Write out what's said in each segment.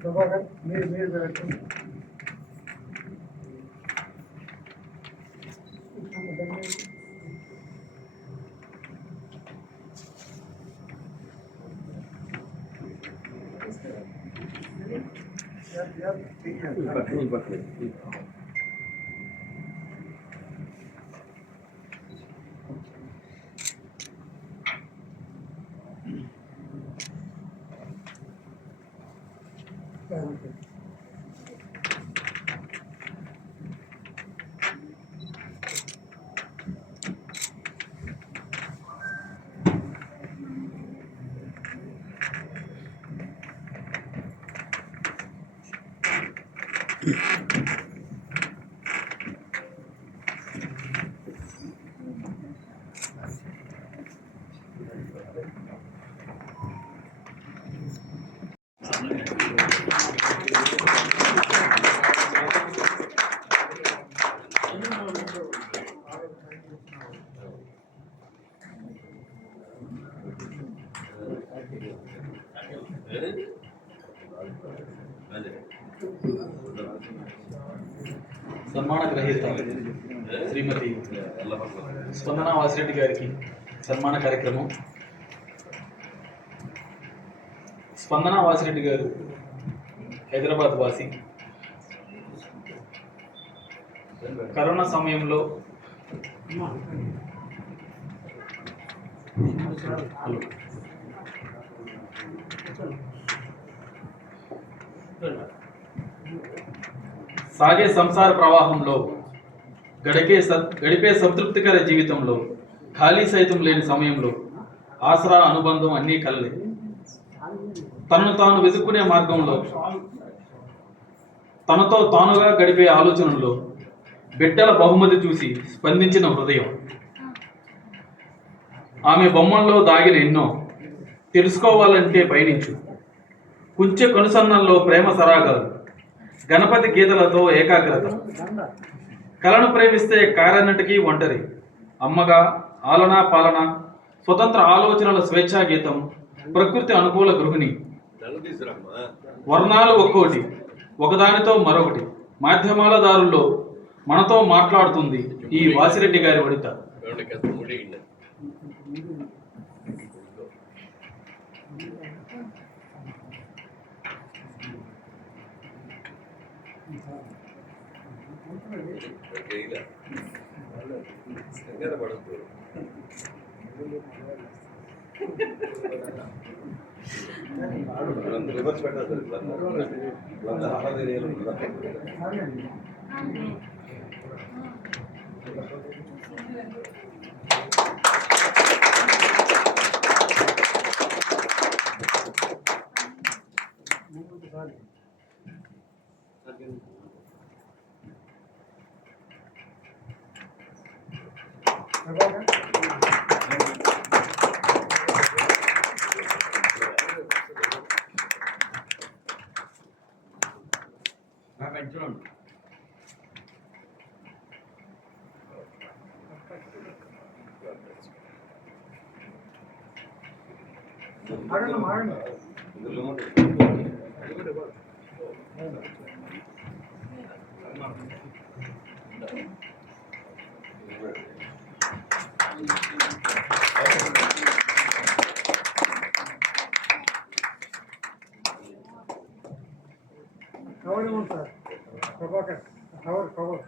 ప్రభాకర్ మీరు పెట్టండి. సన్మాన గ్రహీత శ్రీమతి స్పందన వాసిరెడ్డి గారికి సన్మాన కార్యక్రమం. స్పందన వాసిరెడ్డి గారు హైదరాబాద్ వాసి. కరోనా సమయంలో సాగే సంసార ప్రవాహంలో గడిపే సంతృప్తికర జీవితంలో ఖాళీ సైతం లేని సమయంలో ఆసరా అనుబంధం అన్నీ కలలే. తనను తాను వెతుక్కునే మార్గంలో తనతో తానుగా గడిపే ఆలోచనలో బిడ్డల బహుమతి చూసి స్పందించిన హృదయం. ఆమె బొమ్మల్లో దాగిన ఎన్నో తెలుసుకోవాలంటే పయనించు. కుంచె కనుసన్నల్లో ప్రేమ సరాగాలు, గణపతి గీతలతో ఏకాగ్రత. కళను ప్రేమిస్తే కారన్నటికీ ఒంటరి. అమ్మగా ఆలనా పాలన, స్వతంత్ర ఆలోచనల స్వేచ్ఛా గీతం, ప్రకృతి అనుకూల గృహిణి. వర్ణాలు ఒక్కోటి, ఒకదానితో మరొకటి. మాధ్యమాల దారుల్లో మనతో మాట్లాడుతుంది ఈ వాసిరెడ్డి గారి వనిత. Cover, cover.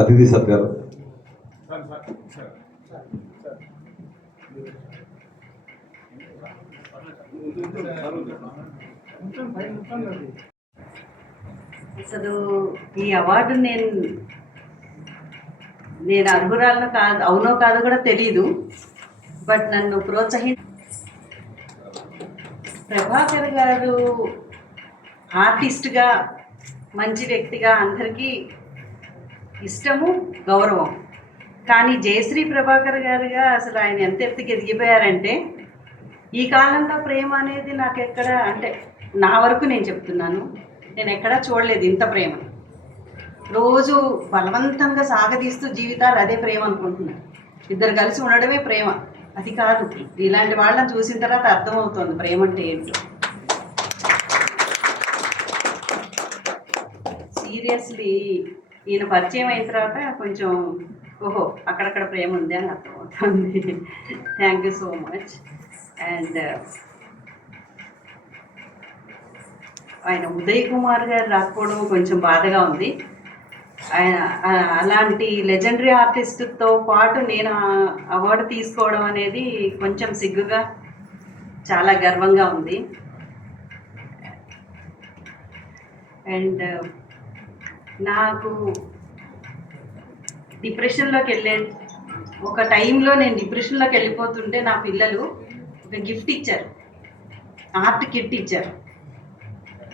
అతిథి సత్కారం. అసలు ఈ అవార్డు నేను అర్హురాలను కాదు, అవునో కాదో కూడా తెలీదు. బట్ నన్ను ప్రభాకర్ గారు ఆర్టిస్ట్గా, మంచి వ్యక్తిగా అందరికీ ఇష్టము, గౌరవం. కానీ జయశ్రీ ప్రభాకర్ గారుగా అసలు ఆయన ఎంత ఎత్తుకి ఎదిగిపోయారంటే, ఈ కాలంలో ప్రేమ అనేది నాకు ఎక్కడ, అంటే నా వరకు నేను చెప్తున్నాను, నేను ఎక్కడా చూడలేదు ఇంత ప్రేమ. రోజు బలవంతంగా సాగదీస్తూ జీవితాలు అదే ప్రేమ అనుకుంటున్నాను. ఇద్దరు కలిసి ఉండడమే ప్రేమ, అది కాదు. ఇలాంటి వాళ్ళని చూసిన తర్వాత అర్థమవుతుంది ప్రేమ అంటే ఏంటో. సీరియస్లీ ఈయన పరిచయం అయిన తర్వాత కొంచెం ఓహో అక్కడక్కడ ప్రేమ ఉంది అని అర్థమవుతుంది. Thank you so much. And ఆయన ఉదయ్ కుమార్ గారు రాకపోవడం కొంచెం బాధగా ఉంది. ఆయన అలాంటి లెజెండరీ ఆర్టిస్ట్తో పాటు నేను అవార్డు తీసుకోవడం అనేది కొంచెం సిగ్గుగా, చాలా గర్వంగా ఉంది. అండ్ నాకు డిప్రెషన్లోకి ఒక టైంలో నేను డిప్రెషన్లోకి వెళ్ళిపోతుంటే నా పిల్లలు ఒక గిఫ్ట్ ఇచ్చారు, ఆర్ట్ కిట్ ఇచ్చారు.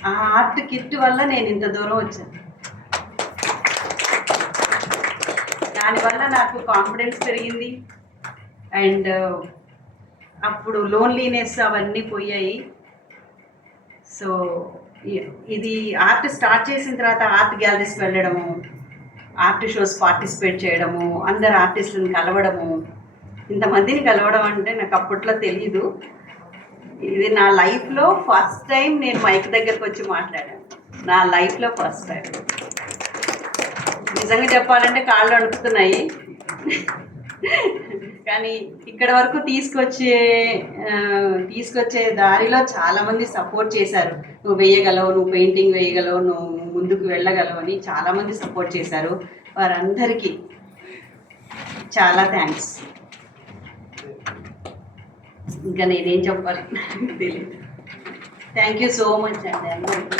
ఆ ఆర్ట్ కిట్ వల్ల నేను ఇంత దూరం వచ్చాను. దానివల్ల నాకు కాన్ఫిడెన్స్ పెరిగింది. అండ్ అప్పుడు లోన్లీనెస్ అవన్నీ పోయాయి. సో ఇది ఆర్ట్ స్టార్ట్ చేసిన తర్వాత ఆర్ట్ గ్యాలరీస్కి వెళ్ళడము, ఆర్ట్ షోస్ పార్టిసిపేట్ చేయడము, అందరు ఆర్టిస్టులను కలవడము, ఇంతమందిని కలవడం అంటే నాకు అప్పట్లో తెలీదు. ఇది నా లైఫ్లో ఫస్ట్ టైం నేను మైక్ దగ్గరకు వచ్చి మాట్లాడాను. నా లైఫ్లో ఫస్ట్ టైం. నిజంగా చెప్పాలంటే కాళ్ళు వణుకుతున్నాయి. కానీ ఇక్కడ వరకు తీసుకొచ్చే దారిలో చాలామంది సపోర్ట్ చేశారు. నువ్వు వేయగలవు, నువ్వు పెయింటింగ్ వేయగలవు, నువ్వు ముందుకు వెళ్ళగలవు అని చాలామంది సపోర్ట్ చేశారు. వారందరికీ చాలా థ్యాంక్స్. ఇంకా నేనేం చెప్పాలి తెలియదు. థ్యాంక్ యూ సో మచ్ అండి అందరికీ.